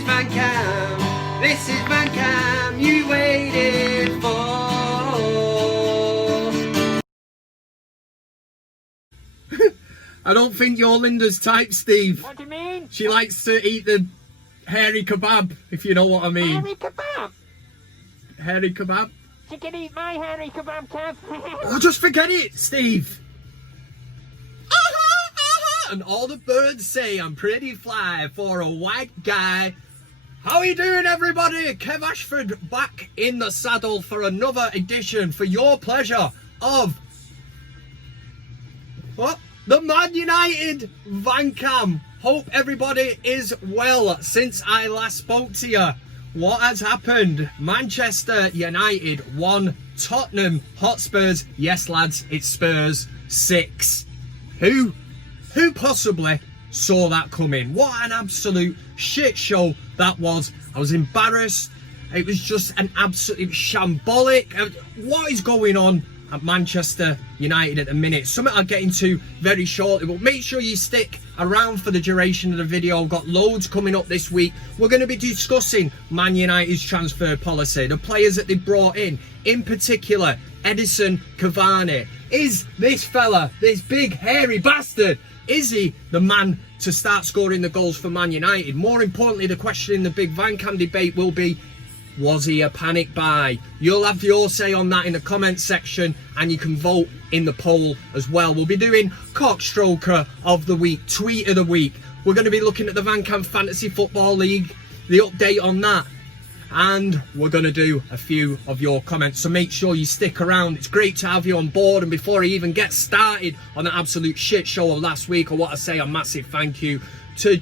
is VanCam. This is VanCam you waited for. I don't think you're Linda's type, Steve. What do you mean? She likes to eat the hairy kebab, if you know what I mean. Hairy kebab? Hairy kebab? She can eat my hairy kebab, Kev. Oh, just forget it, Steve. And all the birds say I'm pretty fly for a white guy. How you doing, everybody? Kev Ashford back in the saddle for another edition for your pleasure of what? The Man United VanCam. Hope everybody is well since I last spoke to you. What has happened? Manchester United 1, Tottenham Hotspurs, yes lads, it's Spurs, 6. Who possibly saw that coming? What an absolute shit show that was. I was embarrassed. It was just an absolute shambolic. What is going on at Manchester United at the minute? Something I'll get into very shortly, but make sure you stick around for the duration of the video. I've got loads coming up this week. We're going to be discussing Man United's transfer policy, the players that they brought in particular Edison Cavani. Is this fella, this big hairy bastard, is he the man to start scoring the goals for Man United? More importantly, the question in the Big VanCam debate will be, was he a panic buy? You'll have your say on that in the comments section, and you can vote in the poll as well. We'll be doing CockStroker of the week, tweet of the week. We're going to be looking at the VanCam Fantasy Football League, the update on that, and we're going to do a few of your comments, so make sure you stick around. It's great to have you on board, and before I even get started on the absolute shit show of last week, I want to say a massive thank you to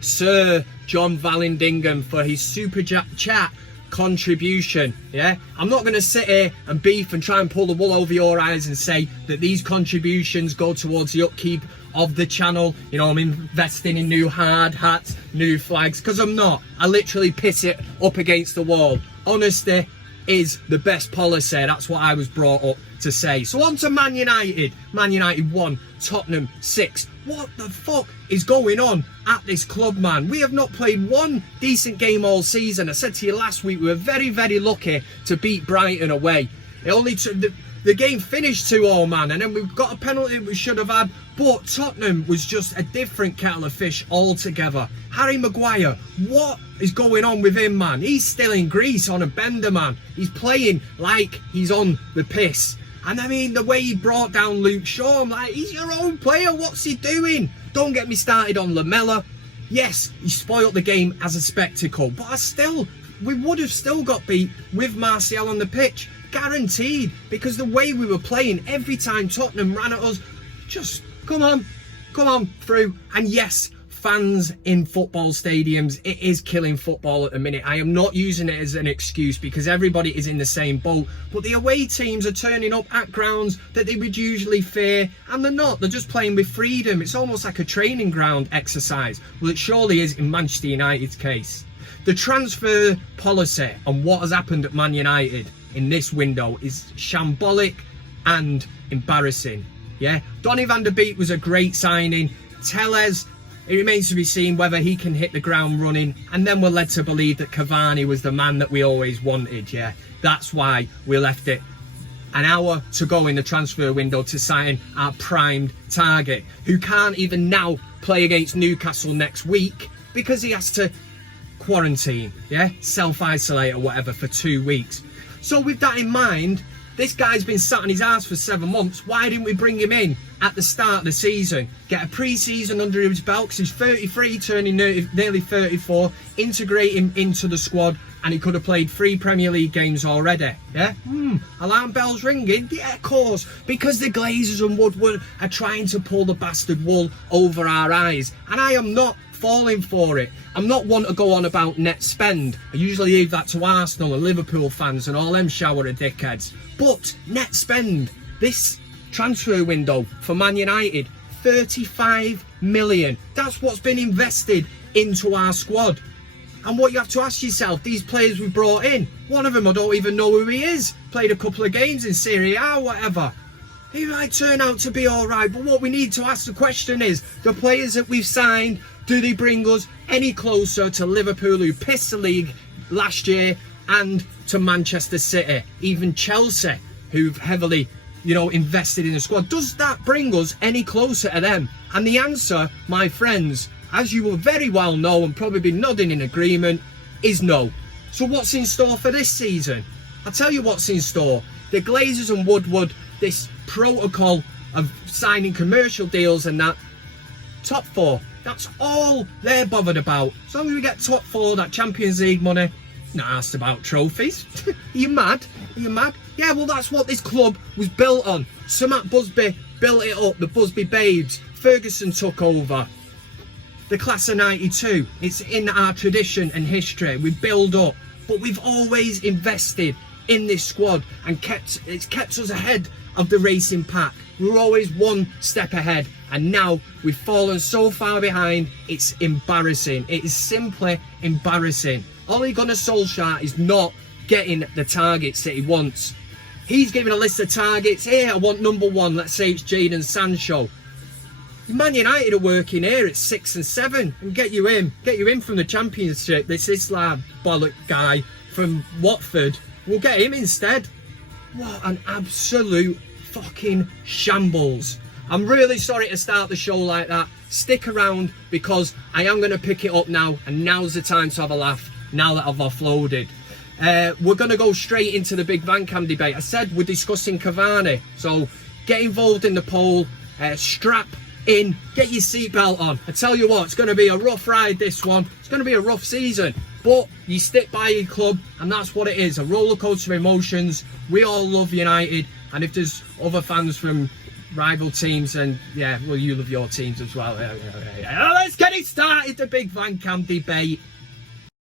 Sir John Vallandigham for his super chat contribution. Yeah, I'm not going to sit here and beef and try and pull the wool over your eyes and say that these contributions go towards the upkeep of the channel. You know, I'm investing in new hard hats, new flags, because I'm not. I literally piss it up against the wall. Honesty is the best policy. That's what I was brought up to say. So on to Man United. Man United 1, Tottenham 6. What the fuck is going on at this club, man? We have not played one decent game all season. I said to you last week, we were very, very lucky to beat Brighton away. It only took the game finished 2-0, man, and then we've got a penalty we should have had, but Tottenham was just a different kettle of fish altogether. Harry Maguire, what is going on with him, man? He's still in Greece on a bender, man. He's playing like he's on the piss. And I mean, the way he brought down Luke Shaw, I'm like, he's your own player, what's he doing? Don't get me started on Lamella. Yes, he spoiled the game as a spectacle, but we would have still got beat with Martial on the pitch. Guaranteed, because the way we were playing, every time Tottenham ran at us, just come on through. And yes, fans in football stadiums, it is killing football at the minute. I am not using it as an excuse, because everybody is in the same boat, but the away teams are turning up at grounds that they would usually fear, and they're not. They're just playing with freedom. It's almost like a training ground exercise. Well, it surely is in Manchester United's case. The transfer policy and what has happened at Man United in this window is shambolic and embarrassing. Yeah, Donny van der Beek was a great signing. Tellez, it remains to be seen whether he can hit the ground running, and then we're led to believe that Cavani was the man that we always wanted. Yeah, that's why we left it an hour to go in the transfer window to sign our primed target, who can't even now play against Newcastle next week because he has to quarantine, yeah, self-isolate or whatever for 2 weeks. So with that in mind, this guy's been sat on his ass for 7 months. Why didn't we bring him in at the start of the season? Get a pre-season under his belt, because he's 33, turning nearly 34, integrate him into the squad, and he could have played 3 Premier League games already. Yeah? Alarm bells ringing? Yeah, of course. Because the Glazers and Woodward are trying to pull the bastard wool over our eyes. And I am not falling for it. I'm not one to go on about net spend. I usually leave that to Arsenal and Liverpool fans and all them shower of dickheads. But net spend, this transfer window for Man United, 35 million. That's what's been invested into our squad. And what you have to ask yourself, these players we brought in, one of them I don't even know who he is. Played a couple of games in Serie A or whatever. He might turn out to be alright, but what we need to ask the question is, the players that we've signed Do they bring us any closer to Liverpool, who pissed the league last year, and to Manchester City, even Chelsea, who've heavily, invested in the squad? Does that bring us any closer to them? And the answer, my friends, as you will very well know and probably be nodding in agreement, is no. So what's in store for this season? I'll tell you what's in store. The Glazers and Woodward, this protocol of signing commercial deals and that, top four, that's all they're bothered about. As long as we get top four, that Champions League money, not asked about trophies. Are you mad? Are you mad? Yeah, well, that's what this club was built on. Sir Matt Busby built it up, the Busby Babes. Ferguson took over. The class of 92, it's in our tradition and history. We build up, but we've always invested in this squad and it's kept us ahead of the racing pack. We were always one step ahead, and now we've fallen so far behind, it's embarrassing. It is simply embarrassing. Ole Gunnar Solskjaer is not getting the targets that he wants. He's giving a list of targets. Here, I want number one. Let's say it's Jadon Sancho. Man United are working here at 6 and 7 and get you in from the Championship. This Islam bollock guy from Watford. We'll get him instead. What an absolute fucking shambles. I'm really sorry to start the show like that. Stick around, because I am going to pick it up now, and now's the time to have a laugh now that I've offloaded. We're going to go straight into the big VanCam debate. I said we're discussing Cavani, so get involved in the poll, strap in, get your seatbelt on. I tell you what, it's going to be a rough ride, this one. It's going to be a rough season, but you stick by your club, and that's what it is, a roller coaster of emotions. We all love United, and if there's other fans from rival teams, and yeah, well, you love your teams as well. Let's get it started, the big VanCam debate.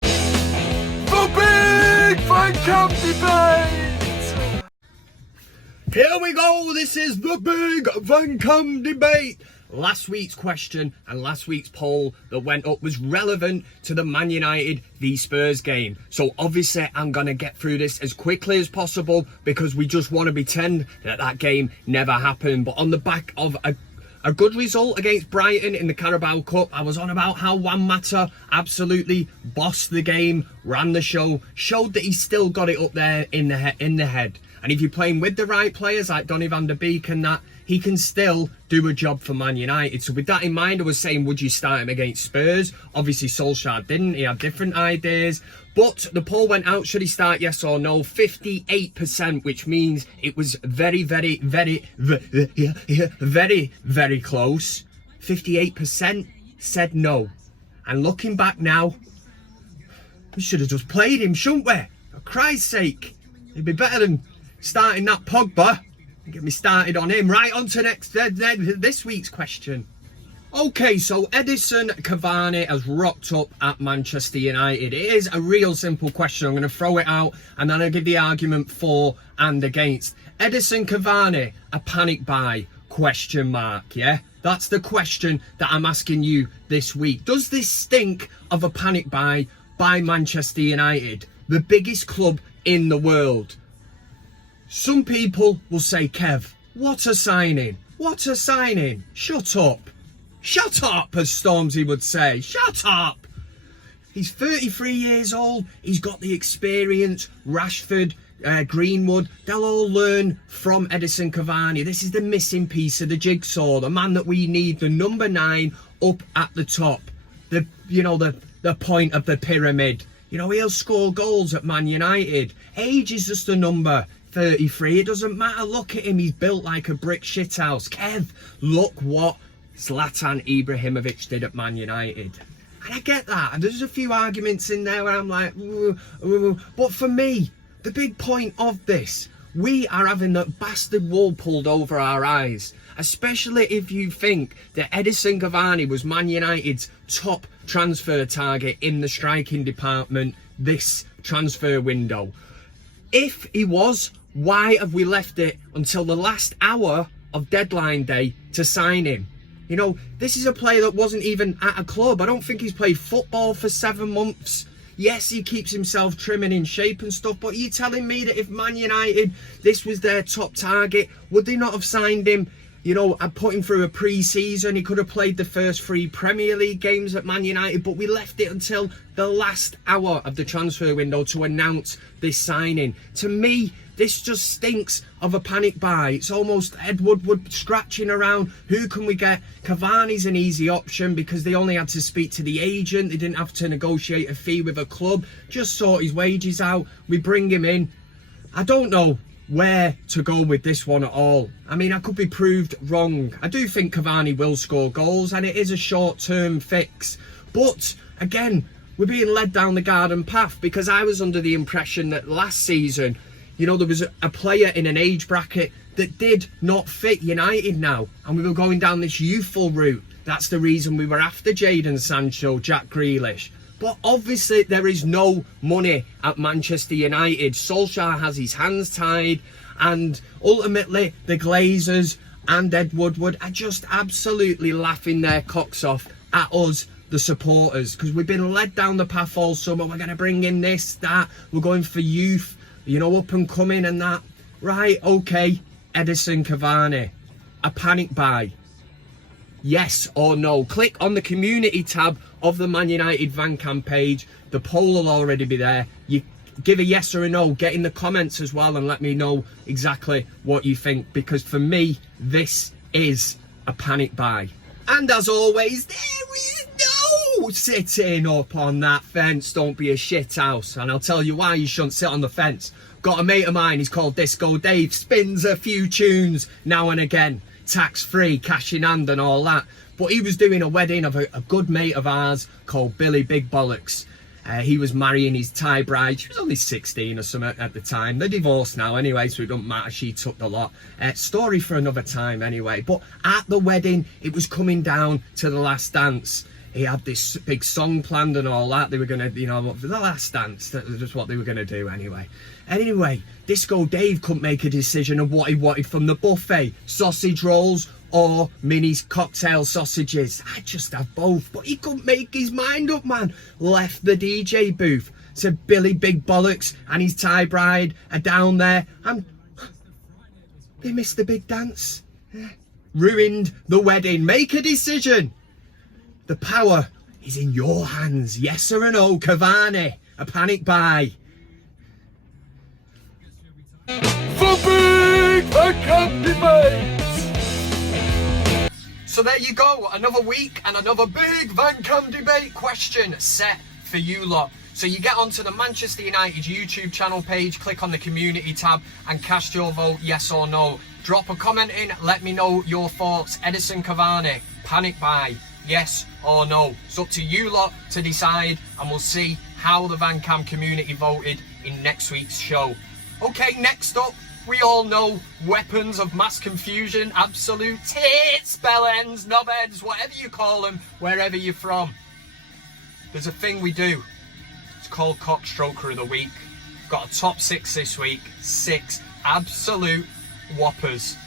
The Big VanCam Debate! Here we go, this is the Big VanCam Debate. Last week's question and last week's poll that went up was relevant to the Man United v Spurs game. So obviously I'm going to get through this as quickly as possible, because we just want to pretend that that game never happened. But on the back of a good result against Brighton in the Carabao Cup, I was on about how Juan Mata absolutely bossed the game, ran the show, showed that he's still got it up there in the head. And if you're playing with the right players like Donny van der Beek and that, he can still do a job for Man United. So with that in mind, I was saying, would you start him against Spurs? Obviously Solskjaer didn't, he had different ideas. But the poll went out, should he start, yes or no? 58%, which means it was very, very, very, very, very close. 58% said no. And looking back now, we should have just played him, shouldn't we? For Christ's sake. It'd be better than starting that Pogba. Get me started on him. Right, on to this week's question. Okay, so Edison Cavani has rocked up at Manchester United. It is a real simple question. I'm going to throw it out and then I'll give the argument for and against. Edison Cavani, a panic buy? Question mark, yeah? That's the question that I'm asking you this week. Does this stink of a panic buy by Manchester United, the biggest club in the world? Some people will say, Kev, what a signing. What a signing. Shut up. Shut up, as Stormzy would say. Shut up. He's 33 years old. He's got the experience. Rashford, Greenwood, they'll all learn from Edison Cavani. This is the missing piece of the jigsaw. The man that we need, the number 9 up at the top. The point of the pyramid. He'll score goals at Man United. Age is just a number. 33, it doesn't matter. Look at him, he's built like a brick shithouse. Kev, look what Zlatan Ibrahimovic did at Man United. And I get that, and there's a few arguments in there where I'm like, but for me, the big point of this, we are having that bastard wool pulled over our eyes, especially if you think that Edison Cavani was Man United's top transfer target in the striking department this transfer window. If he was, why have we left it until the last hour of deadline day to sign him? This is a player that wasn't even at a club. I don't think he's played football for 7 months. Yes, he keeps himself trim and in shape and stuff, but you're telling me that if Man United, this was their top target, would they not have signed him, You know, I put him through a pre-season. He could have played the first 3 Premier League games at Man United, but we left it until the last hour of the transfer window to announce this signing. To me, this just stinks of a panic buy. It's almost Ed Woodward scratching around. Who can we get? Cavani's an easy option because they only had to speak to the agent. They didn't have to negotiate a fee with a club. Just sort his wages out. We bring him in. I don't know where to go with this one at all. I mean, I could be proved wrong. I do think Cavani will score goals and it is a short-term fix. But again, we're being led down the garden path because I was under the impression that last season, you know, there was a player in an age bracket that did not fit United now, and we were going down this youthful route. That's the reason we were after Jadon Sancho, Jack Grealish. But obviously there is no money at Manchester United. Solskjaer has his hands tied, and ultimately the Glazers and Ed Woodward are just absolutely laughing their cocks off at us, the supporters, because we've been led down the path all summer. We're going to bring in this, that, we're going for youth, you know, up and coming and that. Right, okay, Edison Cavani, a panic buy. Yes or no? Click on the community tab of the ManUtd VanCam page. The poll will already be there. You give a yes or a no, get in the comments as well and let me know exactly what you think, because for me this is a panic buy. And as always, there is no sitting up on that fence. Don't be a shit house, and I'll tell you why you shouldn't sit on the fence. Got a mate of mine, he's called Disco Dave, spins a few tunes now and again, tax-free, cash in hand and all that. But he was doing a wedding of a good mate of ours called Billy Big Bollocks. He was marrying his Thai bride. She was only 16 or something at the time. They're divorced now anyway, so it don't matter. She took the lot. Story for another time anyway. But at the wedding, it was coming down to the last dance. He had this big song planned and all that. They were going to, you know, the last dance. That was just what they were going to do anyway. Anyway, Disco Dave couldn't make a decision of what he wanted from the buffet. Sausage rolls or Minnie's cocktail sausages. I'd just have both, but he couldn't make his mind up, man. Left the DJ booth. Said Billy Big Bollocks and his Thai bride are down there, and they missed the big dance. Ruined the wedding. Make a decision. The power is in your hands. Yes or no, Cavani? A panic buy. For Big VanCam Debate! So there you go, another week and another Big VanCam Debate question set for you lot. So you get onto the Manchester United YouTube channel page, click on the community tab and cast your vote yes or no. Drop a comment in, let me know your thoughts. Edison Cavani, panic buy, yes or no. It's up to you lot to decide, and we'll see how the VanCam community voted in next week's show. Okay, next up, we all know weapons of mass confusion, absolute tits, bellends, knobheads, whatever you call them, wherever you're from. There's a thing we do. It's called CockStroker of the Week. We've got a top 6 this week. 6 absolute whoppers.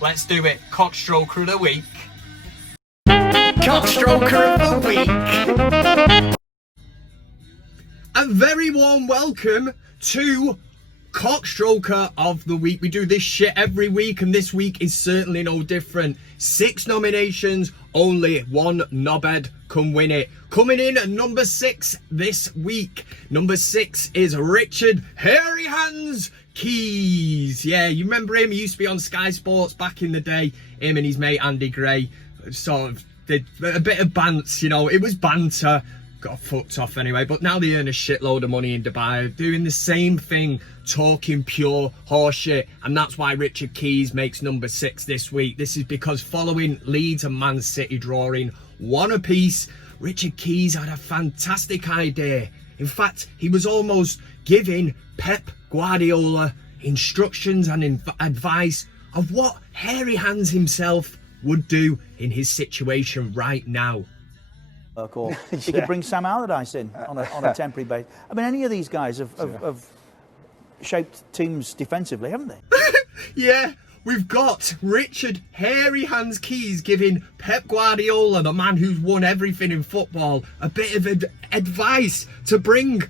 Let's do it. CockStroker of the Week. CockStroker of the Week. A very warm welcome to CockStroker of the Week. We do this shit every week, and this week is certainly no different. 6 nominations, only 1 knobhead can win it. Coming in at number 6 this week. Number 6 is Richard Hairy Hands Keys. Yeah, you remember him? He used to be on Sky Sports back in the day. Him and his mate Andy Gray sort of did a bit of bants, you know. It was banter. Got fucked off anyway, but now they earn a shitload of money in Dubai doing the same thing, talking pure horseshit, and that's why Richard Keys makes number 6 this week. This is because following Leeds and Man City drawing 1 apiece, Richard Keys had a fantastic idea. In fact, he was almost giving Pep Guardiola instructions and advice of what Hairy Hands himself would do in his situation right now. Or he could bring Sam Allardyce in on a temporary basis. I mean, any of these guys have shaped teams defensively, haven't they? Yeah, we've got Richard Hairy Hands Keys giving Pep Guardiola, the man who's won everything in football, a bit of advice to bring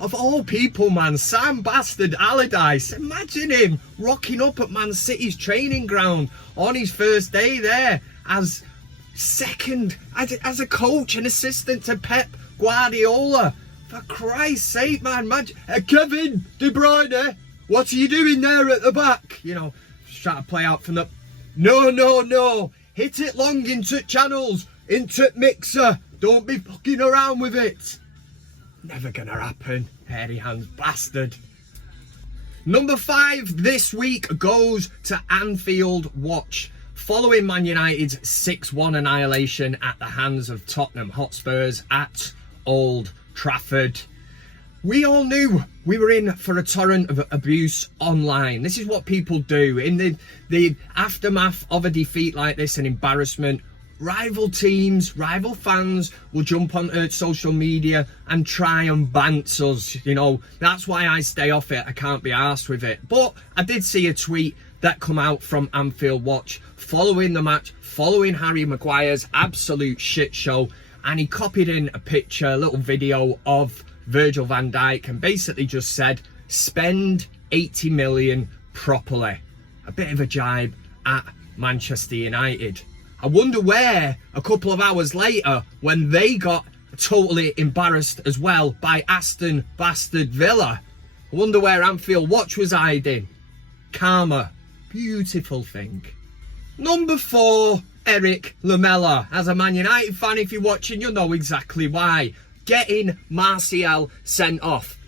of all people, man, Sam Bastard Allardyce. Imagine him rocking up at Man City's training ground on his first day there as a coach and assistant to Pep Guardiola. For Christ's sake, man. Kevin De Bruyne, what are you doing there at the back? You know, just trying to play out from the... No. Hit it long into channels, into mixer. Don't be fucking around with it. Never gonna happen, hairy hands bastard. Number 5 this week goes to Anfield Watch. Following Man United's 6-1 annihilation at the hands of Tottenham Hotspurs at Old Trafford, we all knew we were in for a torrent of abuse online. This is what people do in the aftermath of a defeat like this, an embarrassment. Rival teams, rival fans will jump onto social media and try and bant us. You know, that's why I stay off it. I can't be arsed with it. But I did see a tweet that come out from Anfield Watch following the match, following Harry Maguire's absolute shit show, and he copied in a picture, a little video of Virgil van Dijk, and basically just said, spend 80 million properly. A bit of a jibe at Manchester United. I wonder where, a couple of hours later, when they got totally embarrassed as well by Aston Bastard Villa, I wonder where Anfield Watch was hiding. Karma. Beautiful thing. Number 4, Eric Lamela. As a Man United fan, if you're watching, you'll know exactly why. Getting Martial sent off.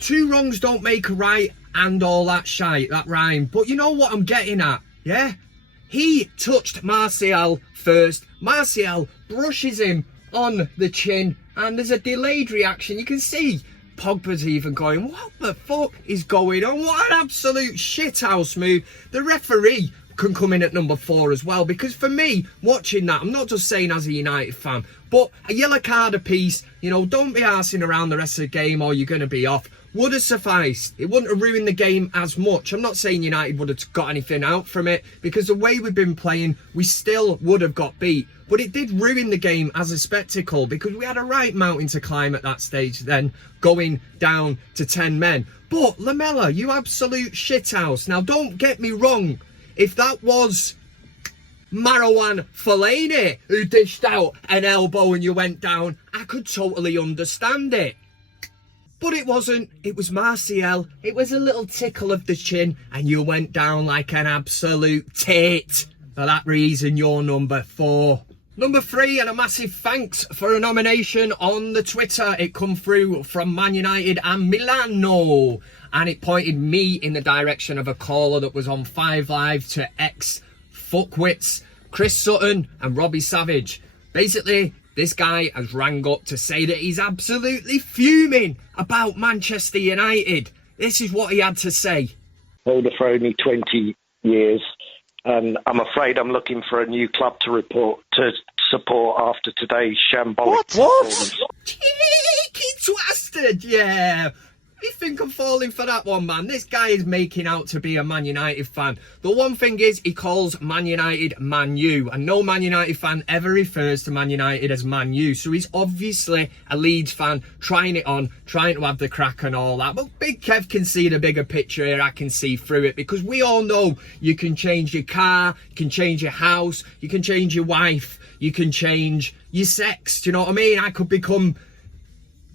2 wrongs don't make a right, and all that shite, that rhyme. But you know what I'm getting at, yeah? He touched Martial first. Martial brushes him on the chin, and there's a delayed reaction. You can see Pogba's even going, what the fuck is going on? What an absolute shithouse move. The referee can come in at number 4 as well, because for me, watching that, I'm not just saying as a United fan, but a yellow card apiece, you know, don't be arsing around the rest of the game or you're going to be off, would have sufficed. It wouldn't have ruined the game as much. I'm not saying United would have got anything out from it, because the way we've been playing, we still would have got beat. But it did ruin the game as a spectacle, because we had a right mountain to climb at that stage then, going down to 10 men. But Lamela, you absolute shithouse. Now, don't get me wrong. If that was Marouane Fellaini who dished out an elbow and you went down, I could totally understand it. But it wasn't. It was Martial. It was a little tickle of the chin and you went down like an absolute tit. For that reason, you're number 4. Number 3, and a massive thanks for a nomination on the Twitter. It come through from Man United and Milano, and it pointed me in the direction of a caller that was on 5 Live to ex-fuckwits Chris Sutton and Robbie Savage. Basically, this guy has rang up to say that he's absolutely fuming about Manchester United. This is what he had to say. Holder for only 20 years. And I'm afraid I'm looking for a new club to support after today's Shambolic performance. Cheeky twasted, yeah. You think I'm falling for that one, man? This guy is making out to be a Man United fan. The one thing is, he calls Man United Man U, and no Man United fan ever refers to Man United as Man U. So he's obviously a Leeds fan, trying it on, trying to have the crack and all that. But Big Kev can see the bigger picture here. I can see through it, because we all know you can change your car, you can change your house, you can change your wife, you can change your sex. Do you know what I mean? I could become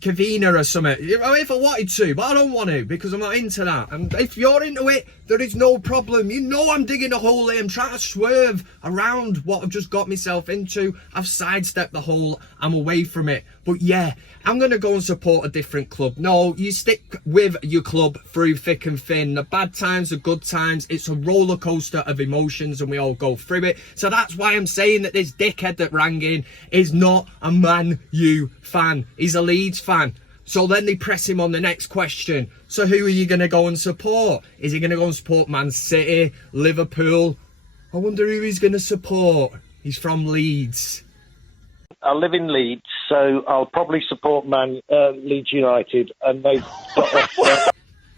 Kavina or something if I wanted to, but I don't want to, because I'm not into that. And if you're into it, there is no problem. You know I'm digging a hole here. I'm trying to swerve around what I've just got myself into. I've sidestepped the hole. I'm away from it. But yeah, I'm going to go and support a different club. No, you stick with your club through thick and thin. The bad times, the good times. It's a roller coaster of emotions, and we all go through it. So that's why I'm saying that this dickhead that rang in is not a Man U fan. He's a Leeds fan. So then they press him on the next question. So who are you going to go and support? Is he going to go and support Man City, Liverpool? I wonder who he's going to support. He's from Leeds. I live in Leeds, so I'll probably support Leeds United, and they've got off.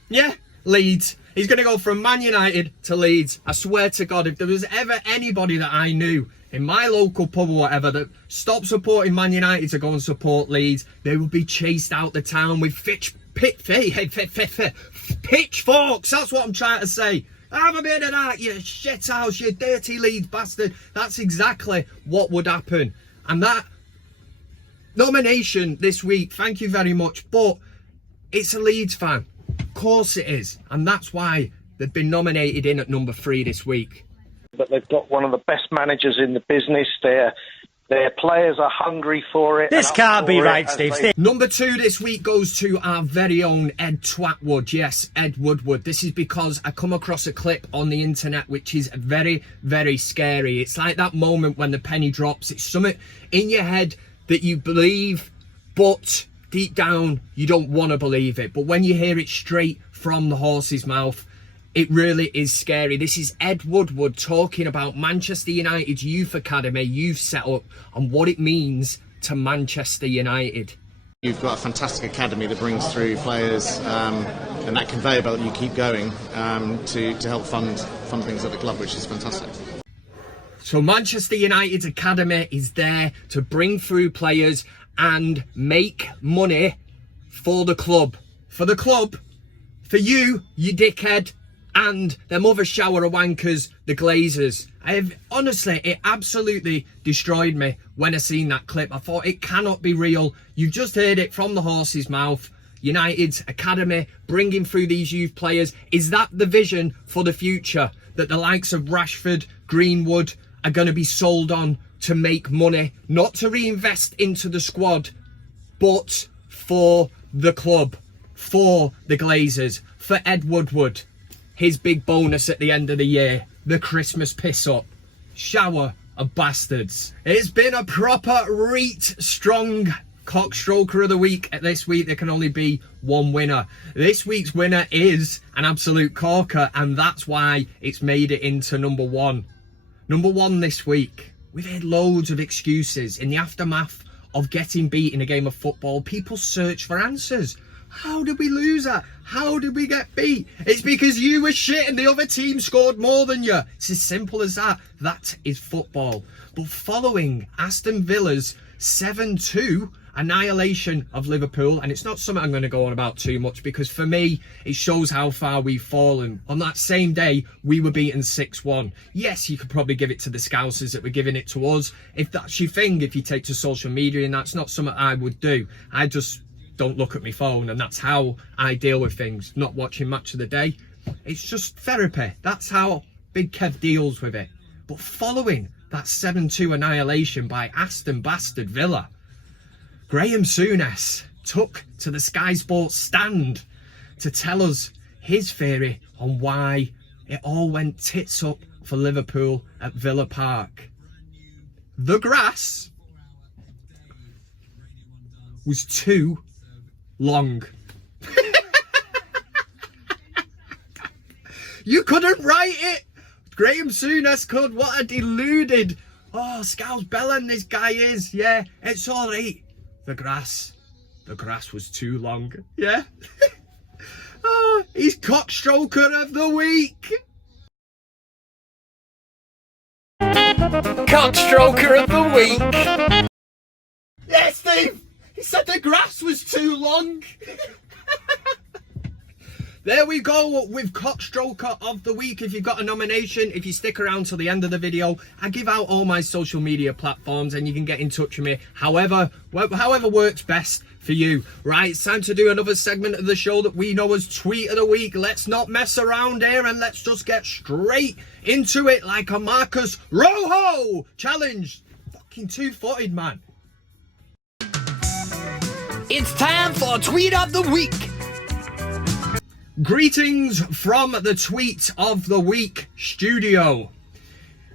Yeah, Leeds. He's going to go from Man United to Leeds. I swear to God, if there was ever anybody that I knew in my local pub or whatever that stopped supporting Man United to go and support Leeds, they would be chased out the town with pitchforks, that's what I'm trying to say. Have a bit of that, you shithouse, you dirty Leeds bastard. That's exactly what would happen. And that nomination this week, thank you very much, but it's a Leeds fan. Of course it is. And that's why they've been nominated in at number 3 this week. But they've got one of the best managers in the business. Their players are hungry for it. This can't be right, Steve. Number 2 this week goes to our very own Ed Twatwood. Yes, Ed Woodward. This is because I come across a clip on the internet which is very, very scary. It's like that moment when the penny drops. It's something in your head that you believe, but deep down you don't want to believe it. But when you hear it straight from the horse's mouth, it really is scary. This is Ed Woodward talking about Manchester United's youth academy, youth setup, and what it means to Manchester United. You've got a fantastic academy that brings through players, and that conveyor belt you keep going to help fund things at the club, which is fantastic. So Manchester United's academy is there to bring through players and make money for the club. For the club, for you dickhead, and them other shower of wankers, the Glazers. Honestly, it absolutely destroyed me when I seen that clip. I thought, it cannot be real. You've just heard it from the horse's mouth. United's academy bringing through these youth players. Is that the vision for the future? That the likes of Rashford, Greenwood are going to be sold on to make money, not to reinvest into the squad, but for the club, for the Glazers, for Ed Woodward. His big bonus at the end of the year, the Christmas piss-up. Shower of bastards. It's been a proper strong CockStroker of the week. This week there can only be one winner. This week's winner is an absolute corker, and that's why it's made it into number 1. Number 1 this week. We've had loads of excuses. In the aftermath of getting beat in a game of football, people search for answers. How did we lose that? How did we get beat? It's because you were shit and the other team scored more than you. It's as simple as that. That is football. But following Aston Villa's 7-2 annihilation of Liverpool, and it's not something I'm going to go on about too much, because for me, it shows how far we've fallen. On that same day, we were beaten 6-1. Yes, you could probably give it to the Scousers that were giving it to us. If that's your thing, if you take to social media, and that's not something I would do. I just don't look at my phone, and that's how I deal with things. Not watching Match of the Day. It's just therapy. That's how Big Kev deals with it. But following that 7-2 annihilation by Aston Bastard Villa, Graham Souness took to the Sky Sports stand to tell us his theory on why it all went tits up for Liverpool at Villa Park. The grass was too long. You couldn't write it. Graham Souness could. What a deluded, Scouse Bellend this guy is. Yeah, it's all right. The grass was too long. Yeah. He's CockStroker of the week. CockStroker of the week. Yeah, Steve. He said the grass was too long. There we go with CockStroker of the week. If you've got a nomination, if you stick around till the end of the video, I give out all my social media platforms and you can get in touch with me however works best for you. Right, it's time to do another segment of the show that we know as Tweet of the Week. Let's not mess around here and let's just get straight into it like a Marcus Rojo challenge. Fucking two-footed, man. It's time for Tweet of the Week. Greetings from the Tweet of the Week studio.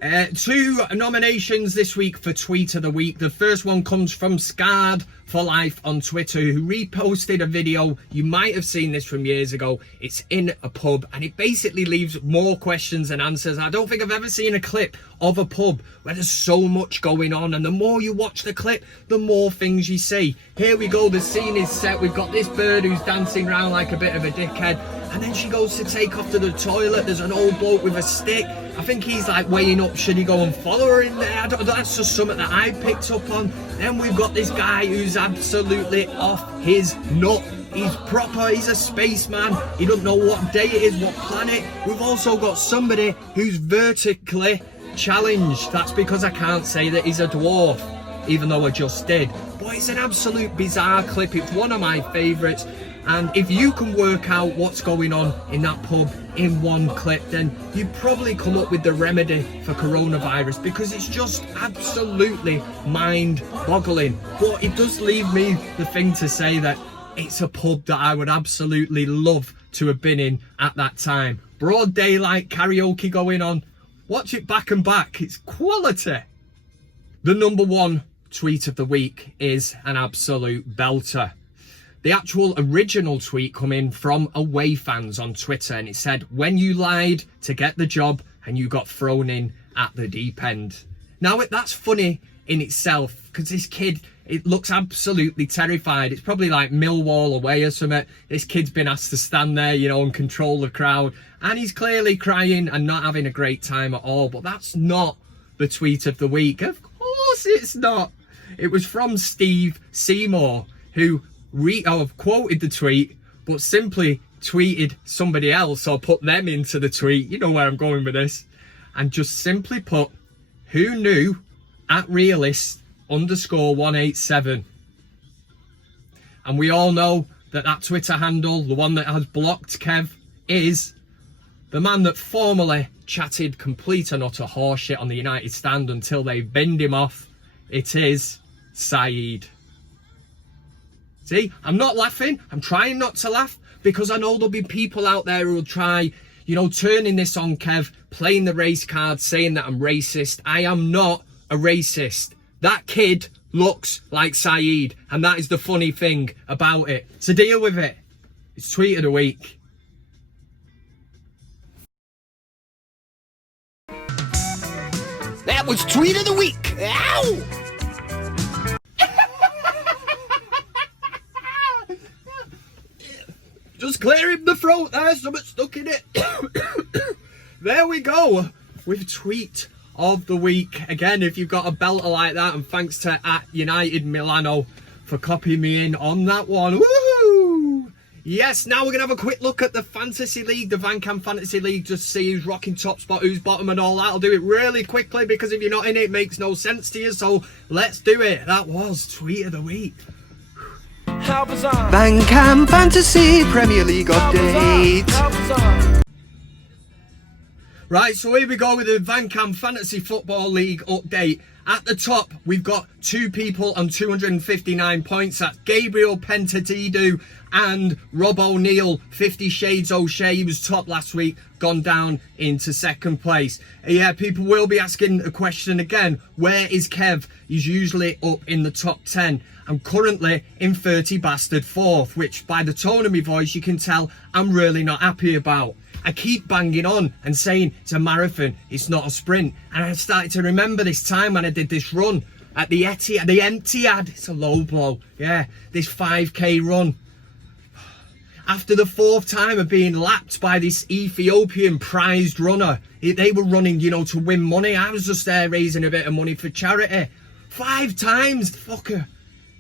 2 nominations this week for Tweet of the Week. The first one comes from Scarred for Life on Twitter, who reposted a video. You might have seen this from years ago. It's in a pub and it basically leaves more questions than answers. I don't think I've ever seen a clip of a pub where there's so much going on, and the more you watch the clip, the more things you see. Here we go, the scene is set. We've got this bird who's dancing around like a bit of a dickhead, And then she goes to take off to the toilet. There's an old bloke with a stick. I think he's like weighing up, should he go and follow her in there? That's just something that I picked up on. Then we've got this guy who's absolutely off his nut. He's proper, he's a spaceman. He doesn't know what day it is, what planet. We've also got somebody who's vertically challenged. That's because I can't say that he's a dwarf, even though I just did. But it's an absolute bizarre clip. It's one of my favourites. And if you can work out what's going on in that pub in one clip, then you probably come up with the remedy for coronavirus, because it's just absolutely mind-boggling. But it does leave me the thing to say that it's a pub that I would absolutely love to have been in at that time. Broad daylight, karaoke going on. Watch it back and back. It's quality. The number one tweet of the week is an absolute belter. The actual original tweet come in from away fans on Twitter, and it said, when you lied to get the job and you got thrown in at the deep end. Now that's funny in itself, because this kid, it looks absolutely terrified. It's probably like Millwall away or something. This kid's been asked to stand there, you know, and control the crowd, and he's clearly crying and not having a great time at all. But that's not the tweet of the week. Of course it's not. It was from Steve Seymour, who quoted the tweet, but simply tweeted somebody else, or put them into the tweet. You know where I'm going with this. And just simply put, who knew, @realist_187. And we all know that that Twitter handle, the one that has blocked Kev, is the man that formerly chatted complete and utter horseshit on the United stand until they binned him off. It is Saeed. See, I'm not laughing. I'm trying not to laugh, because I know there'll be people out there who will try, you know, turning this on Kev, playing the race card, saying that I'm racist. I am not a racist. That kid looks like Saeed, and that is the funny thing about it. So deal with it. It's tweet of the week. That was tweet of the week. Ow! Just clear him the throat there, something stuck in it. There we go, with tweet of the week. Again, if you've got a belter like that, and thanks to @United Milano for copying me in on that one. Woohoo! Yes, now we're going to have a quick look at the Fantasy League, the VanCam Fantasy League, just to see who's rocking top spot, who's bottom and all that. I'll do it really quickly, because if you're not in it, it makes no sense to you, so let's do it. That was tweet of the week. VanCam Fantasy Premier League update. Right, so here we go with the VanCam Fantasy Football League update. At the top, we've got two people on 259 points. That's Gabriel Pentadidu and Rob O'Neill, 50 Shades O'Shea. He was top last week, gone down into second place. Yeah, people will be asking a question again. Where is Kev? He's usually up in the top 10. I'm currently in 30 bastard 4th, which by the tone of my voice, you can tell I'm really not happy about. I keep banging on and saying it's a marathon, it's not a sprint. And I started to remember this time when I did this run at the Etihad. It's a low blow, yeah, this 5k run. After the 4th time of being lapped by this Ethiopian prized runner, they were running, you know, to win money. I was just there raising a bit of money for charity. 5 times, fucker.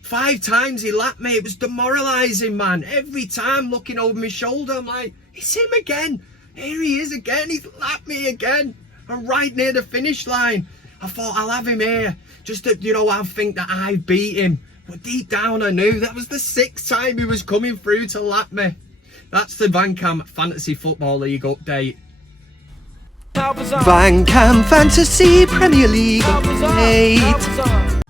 5 times he lapped me. It was demoralising, man. Every time looking over my shoulder, I'm like, it's him again. Here he is again. He's lapped me again. I'm right near the finish line. I thought I'll have him here, just to, you know, I think that I beat him. But deep down I knew that was the 6th time he was coming through to lap me. That's the VanCam Fantasy Football League update. VanCam Fantasy Premier League update.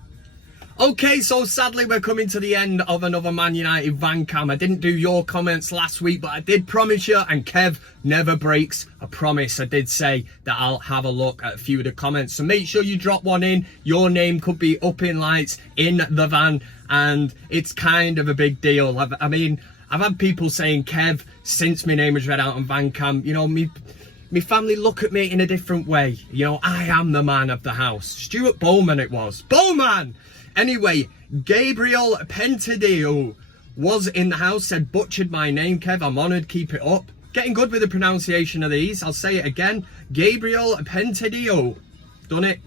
Okay, so sadly we're coming to the end of another Man United VanCam. I didn't do your comments last week, but I did promise you, and Kev never breaks a promise. I did say that I'll have a look at a few of the comments, so make sure you drop one in. Your name could be up in lights in the van, and it's kind of a big deal. I mean, I've had people saying, Kev, since my name was read out on VanCam, you know, me family look at me in a different way. You know, I am the man of the house. Stuart Bowman it was. Bowman! Anyway, Gabriel Pentadeo was in the house, said, butchered my name, Kev, I'm honoured, keep it up. Getting good with the pronunciation of these. I'll say it again. Gabriel Pentadio. Done it.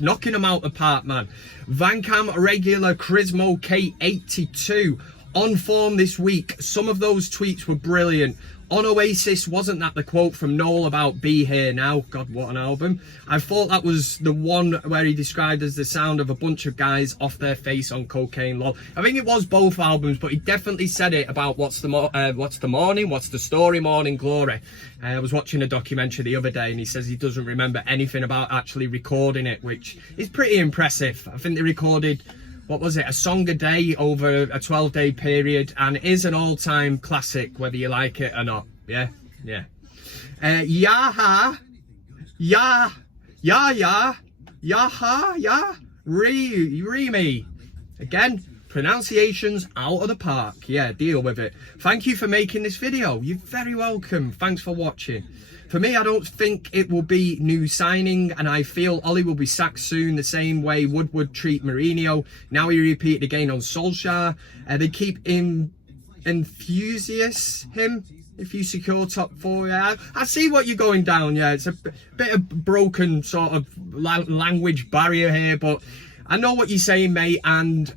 Knocking them out the park, man. VanCam regular Crismo K82. On form this week. Some of those tweets were brilliant. On Oasis, wasn't that the quote from Noel about Be Here Now? God, what an album. I thought that was the one where he described as the sound of a bunch of guys off their face on cocaine, lol. I think it was both albums, but he definitely said it about What's the Morning, What's the Story, Morning Glory. I was watching a documentary the other day and he says he doesn't remember anything about actually recording it, which is pretty impressive. I think they recorded, what was it, a song a day over a 12-day period, and it is an all-time classic, whether you like it or not. Yeah. Yaha, Remy. Again, pronunciations out of the park. Yeah, deal with it. Thank you for making this video. You're very welcome. Thanks for watching. For me, I don't think it will be new signing, and I feel Ollie will be sacked soon, the same way Wood would treat Mourinho. Now he repeated again on Solskjaer. They keep enthusiast him if you secure top 4. Yeah, I see what you're going down. Yeah, it's a bit of broken sort of language barrier here, but I know what you're saying, mate. And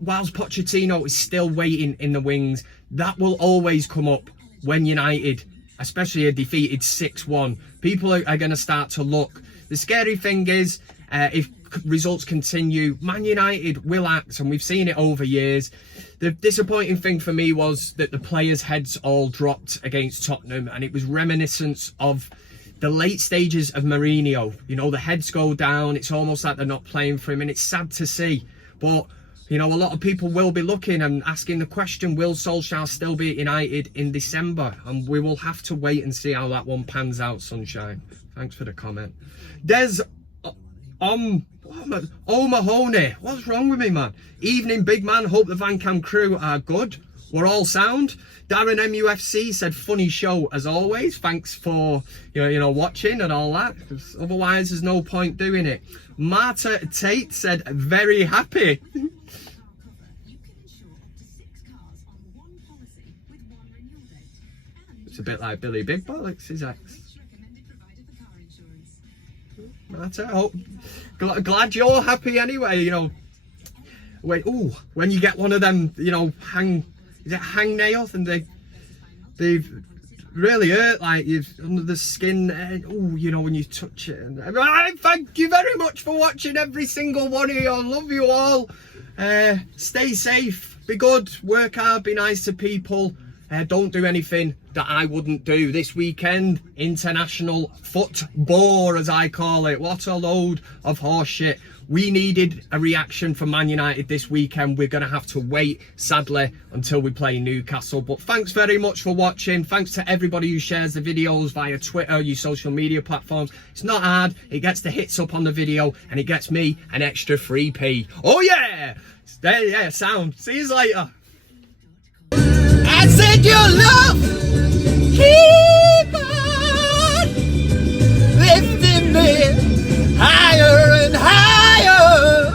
whilst Pochettino is still waiting in the wings, that will always come up when United, especially a defeated 6-1, people are going to start to look. The scary thing is, if results continue, Man United will act, and we've seen it over years. The disappointing thing for me was that the players' heads all dropped against Tottenham, and it was reminiscent of the late stages of Mourinho. You know, the heads go down, it's almost like they're not playing for him, and it's sad to see. But you know, a lot of people will be looking and asking the question, will Solskjaer still be at United in December? And we will have to wait and see how that one pans out, Sunshine. Thanks for the comment. Des O'Mahony. What's wrong with me, man? Evening, big man. Hope the VanCam crew are good. We're all sound. Darren MUFC said, funny show as always. Thanks for you know watching and all that, because otherwise there's no point doing it. Marta Tate said, very happy. It's a bit like Billy Big Bollocks, his ex. Marta, hope, glad you're happy anyway. You know, wait, ooh, when you get one of them, you know, hang nails, and they've really hurt, like you've under the skin. Oh, you know, when you touch it. And thank you very much for watching, every single one of you. I love you all. Stay safe, be good, work hard, be nice to people. Don't do anything that I wouldn't do. This weekend, international football, as I call it. What a load of horse shit. We needed a reaction from Man United this weekend. We're going to have to wait, sadly, until we play Newcastle. But thanks very much for watching. Thanks to everybody who shares the videos via Twitter, your social media platforms. It's not hard. It gets the hits up on the video, and it gets me an extra 3p. Oh, yeah! There, yeah, sound. See you later. I said your love, keep on lifting me higher and higher.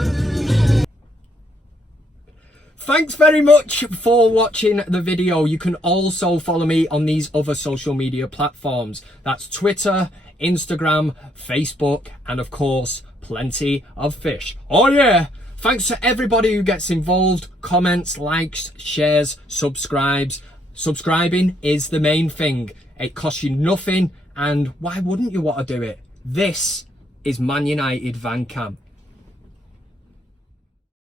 Thanks very much for watching the video. You can also follow me on these other social media platforms. That's Twitter, Instagram, Facebook, and of course, plenty of fish. Oh yeah! Thanks to everybody who gets involved, comments, likes, shares, subscribes. Subscribing is the main thing. It costs you nothing, and why wouldn't you want to do it? This is Man United VanCam.